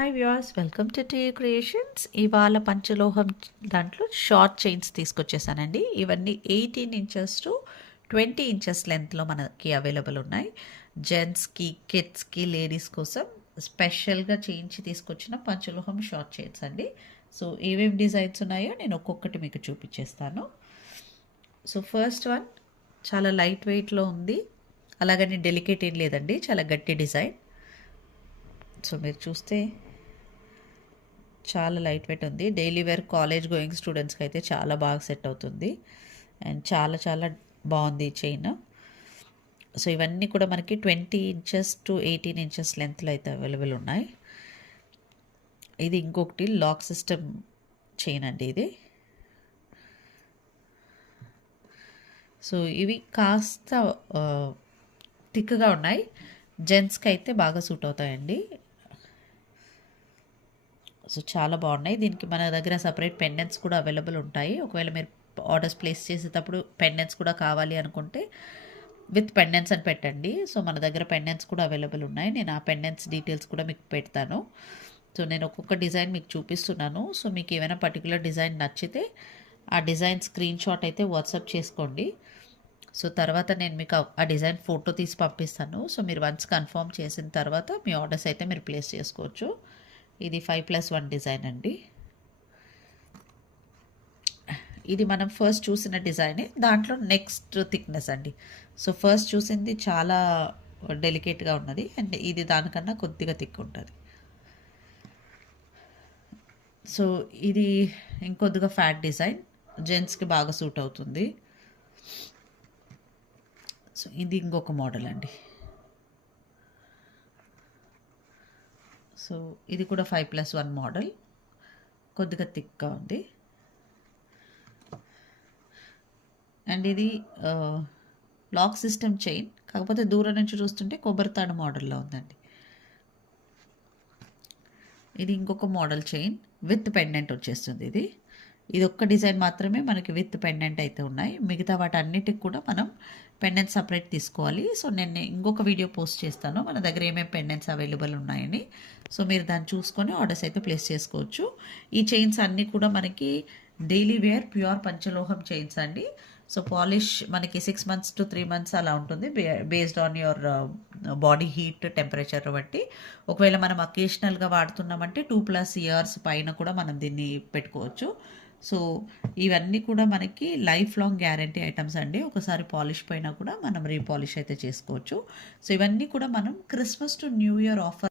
Hi viewers, welcome to T creations. ఇవాళ పంచలోహం దాంట్లో షార్ట్ చైన్స్ తీసుకొచ్చేసానండి. ఇవన్నీ 18 ఇంచెస్ టు 20 ఇంచెస్ లెంత్లో మనకి అవైలబుల్ ఉన్నాయి. జెంట్స్కి, కిడ్స్కి, లేడీస్ కోసం స్పెషల్గా చేయించి తీసుకొచ్చిన పంచలోహం షార్ట్ చైన్స్ అండి. సో ఏమేమి డిజైన్స్ ఉన్నాయో నేను ఒక్కొక్కటి మీకు చూపించేస్తాను. సో ఫస్ట్ వన్ చాలా లైట్ వెయిట్లో ఉంది, అలాగని డెలికేట్ ఏం లేదండి, చాలా గట్టి డిజైన్. సో మీరు చూస్తే చాలా లైట్ వెయిట్ ఉంది. డైలీ వేర్ కాలేజ్ గోయింగ్ స్టూడెంట్స్కి అయితే చాలా బాగా సెట్ అవుతుంది. అండ్ చాలా చాలా బాగుంది ఈ చైన్. సో ఇవన్నీ కూడా మనకి 20 ఇంచెస్ టు 18 ఇంచెస్ లెంత్లో అయితే అవైలబుల్ ఉన్నాయి. ఇది ఇంకొకటి లాక్ సిస్టమ్ చైన్ అండి ఇది. సో ఇవి కాస్త థిక్గా ఉన్నాయి, జెంట్స్కి అయితే బాగా సూట్ అవుతాయండి. సో చాలా బాగున్నాయి. దీనికి మన దగ్గర సపరేట్ పెండెంట్స్ కూడా అవైలబుల్ ఉంటాయి. ఒకవేళ మీరు ఆర్డర్స్ ప్లేస్ చేసేటప్పుడు పెండెంట్స్ కూడా కావాలి అనుకుంటే విత్ పెండెంట్స్ అని పెట్టండి. సో మన దగ్గర పెండెంట్స్ కూడా అవైలబుల్ ఉన్నాయి. నేను ఆ పెండెంట్స్ డీటెయిల్స్ కూడా మీకు పెడతాను. సో నేను ఒక్కొక్క డిజైన్ మీకు చూపిస్తున్నాను. సో మీకు ఏమైనా పర్టికులర్ డిజైన్ నచ్చితే ఆ డిజైన్ స్క్రీన్ షాట్ అయితే వాట్సాప్ చేసుకోండి. సో తర్వాత నేను మీకు ఆ డిజైన్ ఫోటో తీసి పంపిస్తాను. సో మీరు వన్స్ కన్ఫర్మ్ చేసిన తర్వాత మీ ఆర్డర్స్ అయితే మీరు ప్లేస్ చేసుకోవచ్చు. ఇది 5+1 డిజైన్ అండి. ఇది మనం ఫస్ట్ చూసిన డిజైనే, దాంట్లో నెక్స్ట్ థిక్నెస్ అండి. సో ఫస్ట్ చూసింది చాలా డెలికేట్గా ఉన్నది, అండ్ ఇది దానికన్నా కొద్దిగా థిక్ ఉంటుంది. సో ఇది ఇంకొద్దిగా ఫ్యాట్ డిజైన్, జెంట్స్కి బాగా సూట్ అవుతుంది. సో ఇది ఇంకొక మోడల్ అండి. సో ఇది కూడా 5+1 మోడల్, కొద్దిగా థిక్గా ఉంది. అండ్ ఇది లాక్ సిస్టమ్ చైన్, కాకపోతే దూరం నుంచి చూస్తుంటే కొబ్బరితాడు మోడల్లో ఉందండి. ఇది ఇంకొక మోడల్ చైన్ విత్ పెండెంట్ వచ్చేస్తుంది. ఇది ఒక్క డిజైన్ మాత్రమే మనకి విత్ పెండెంట్ అయితే ఉన్నాయి. మిగతా వాటి అన్నిటికి కూడా మనం పెండెంట్ సపరేట్ తీసుకోవాలి. సో నేను ఇంకొక వీడియో పోస్ట్ చేస్తాను మన దగ్గర ఏమేమి పెండెంట్స్ అవైలబుల్ ఉన్నాయని. సో మీరు దాన్ని చూసుకొని ఆర్డర్స్ అయితే ప్లేస్ చేసుకోవచ్చు. ఈ చైన్స్ అన్నీ కూడా మనకి డైలీ వేర్ ప్యూర్ పంచలోహం చైన్స్ అండి. సో పాలిష్ మనకి 6 months to 3 months అలా ఉంటుంది, based on your body heat temperature బట్టి. ఒకవేళ మనం అకేషనల్గా వాడుతున్నామంటే 2+ years పైన కూడా మనం దీన్ని పెట్టుకోవచ్చు. సో ఇవన్నీ కూడా మనకి లైఫ్ లాంగ్ గ్యారంటీ ఐటమ్స్ అండి. ఒకసారి పాలిష్ పైన కూడా మనం రీపాలిష్ అయితే చేసుకోవచ్చు. సో ఇవన్నీ కూడా మనం Christmas to new year offer